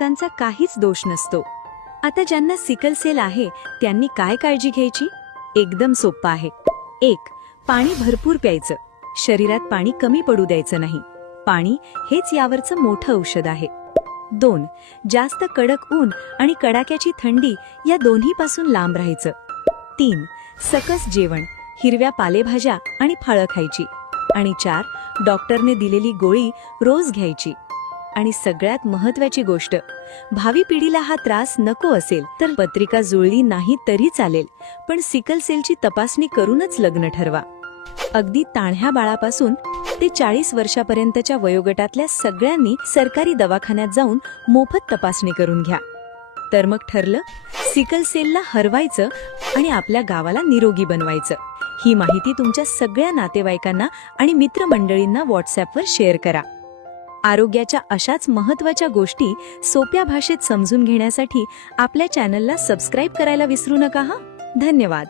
त्यांचा काहीच दोष नसतो। आता ज्यांना सिकल सेल आहे त्यांनी काय काळजी घ्यायची? एकदम सोपं आहे। 1. पाणी भरपूर प्यायचं, शरीरात पाणी कमी पडू द्यायचं नाही। पाणी हेच यावरचं मोठं औषध आहे। 2. जास्त कडक ऊन आणि कडाक्याची थंडी या दोन्हीपासून लांब राहायचं। 3. सकस जेवण, हिरव्या पालेभाज्या आणि फळं खायची। आणि 4. डॉक्टरने दिलेली गोळी रोज घ्यायची। आणि सगळ्यात महत्त्वाची गोष्ट, भावी पिढीला हा त्रास नको असेल तर पत्रिका जुळली नाही तरी चालेल, पण सिकल सेलची तपासणी करूनच लग्न ठरवा। अगदी तान्ह्या बाळापासून ते 40 वर्षापर्यंतच्या वयोगटातल्या सगळ्यांनी सरकारी दवाखान्यात जाऊन मोफत तपासणी करून घ्या। तर मग ठरलं, सिकल सेलला हरवायचं आणि आपल्या गावाला निरोगी बनवायचं। ही माहिती तुमच्या सगळ्या नातेवाईकांना आणि मित्रमंडळींना व्हॉट्सॲपवर शेअर करा। आरोग्याच्या अशाच महत्त्वाच्या गोष्टी सोप्या भाषेत समजून घेण्यासाठी आपल्या चॅनलला सबस्क्राईब करायला विसरू नका। धन्यवाद।